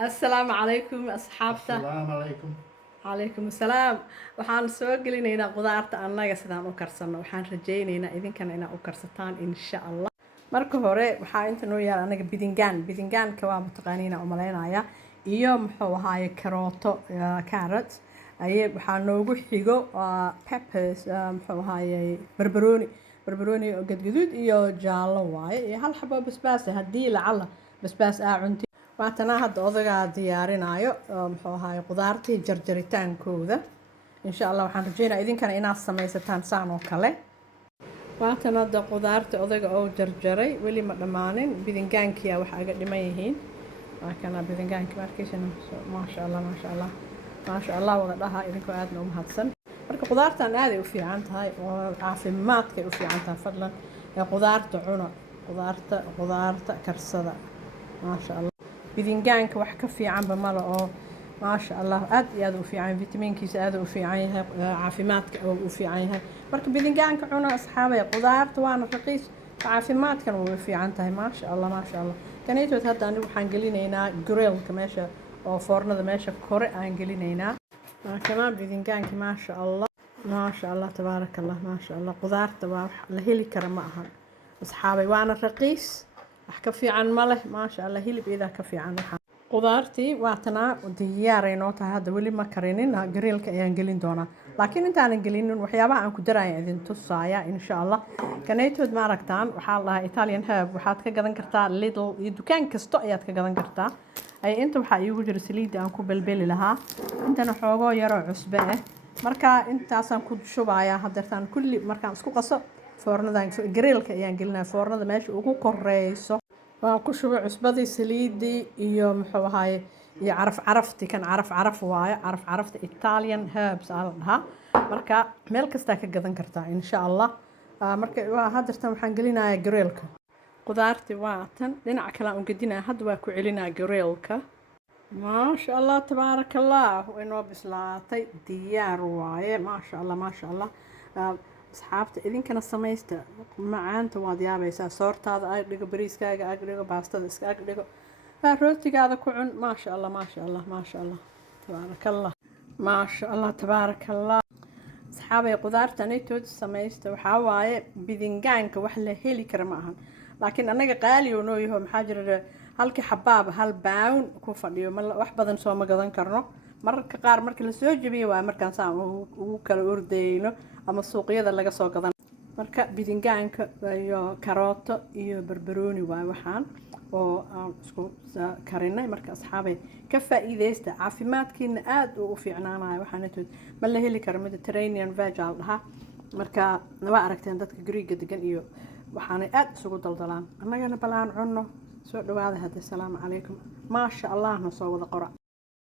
السلام عليكم أصحابته. السلام عليكم. عليكم السلام. waxaan soo gelinaynaa qudaarta annaga sidaan u karsano. waxaan rajaynaynaa idinkana inaad u karsataan insha Allah. marka hore waxaa inta noo yaala anaga bidingaanka waa mataqaaniina u malaynaya iyo muxuu ahaaye karooto carrot ayay waxaa noogu xigo peppers muxuu ahaaye barbarooni oo gadgaduud iyo jaallo waaye iyo hal xabo basbaas haddii lacala basbaas cunti waatanaa hadda odagaa diyaarinayo muxuu ahaaye qudaartii jarjaritaankooda insha Allah waxaan rajaynayaa idinkana inaad samaysataan saan oo kale waatan hadda qudaarta odaga oo jarjaray weli ma dhammaanin bidingaankiya waxa aga dhiman yihiin waa kana bidingaanki markiisana maasha Allah wada dhaha idinkoo aadna u mahadsan marka qudaartan aaday u fiican tahay oo caafimaadkay u fiican tahay fadlan qudaarta cuna qudaarta karsada maasha Allah bidingaanka wax ka fiicanba male oo maasha Allah aad iyo aad u fiican fitamiinkiisa aad u fiican yahay caafimaadka u fiican yahay marka bidingaanka cuna asxaabay qudaarta waana raqiis caafimaadkan way fiican tahay maasha Allah kanaytood hadda anigu waxaan gelinaynaa grillka meesha oo foornada meesha kore aan gelinaynaa kana bidingaanka maasha Allah tabaarakallah maasha Allah qudaarta waa la heli kara ma aha asxaabay waana raqiis wax ka fiican ma leh maasha Allah hilib ida ka fiican qudaartii waatanaa diyaaray noo tahay hadda weli ma karinin grillka ayaan gelin doonaa laakiin intaanan gelinin waxyaabaha aan ku daraya idin tusaaya insha Allah kanaytood ma aragtaan waxaa la Italian herb waxaad ka gadan kartaa Lidl iyo dukaan kasto ayaad ka gadan kartaa ay inta waxaa iigu jira saliid aan ku belbeli lahaa intana xoogoo yaroo cusbe marka intaasaan ku shubayaa hadeertaan kulli markaan isku qaso foornadan grillka ayaan gelinaa foornada meesha ugu koreyso waan ku shubay cusbadii saliidii iyo muxuu ahaaye iyo carafti kan caraf waaye carafta Italian herbs aa la dhahaa marka meel kastaa ka gadan kartaa insha Allah marka hadeertan waxaan gelinayaa grillka qudaartii waa tan dhinaca kale aan u gedinaa hadda waa ku celinaa grillka maasha Allah tabaarakallah inoo bislaatay diyaar waaye maasha Allah asxaabta idinkana samaysta macaanta waad yaabaysaa soortaada ag dhigo bariiskaaga ag dhigo baastada iska ag dhigo rootigaada ku cun maasha Allah tabaarakallah maasha Allah tabaarakallah asxaabay qudaartan aytood samaysta waxaa waaye bidingaanka wax la heli kara ma ahan laakiin anaga qaali oo noo yahay maxaa jira halkii xabaab hal pound ku fadhiyo wax badan soo ma gadan karno mararka qaar markii la soo jabiyo waa markaan saan ugu kala ordayno ama suuqyada laga soo gadan marka bidingaanka iyo karooto iyo barbarooni waa waxaan oo aan isku karinay marka asxaabay ka faa'iideysta caafimaadkiina aad u fiicnaanayo waxaanatood ma la heli karo Mediterranean veg al dhaha marka waa aragteen dadka Greek degan iyo waxaanay aad isugu daldalaan annagana balaan cunno soo dhawaada hadda salaamu calaykum maasha Allah na soo wada qora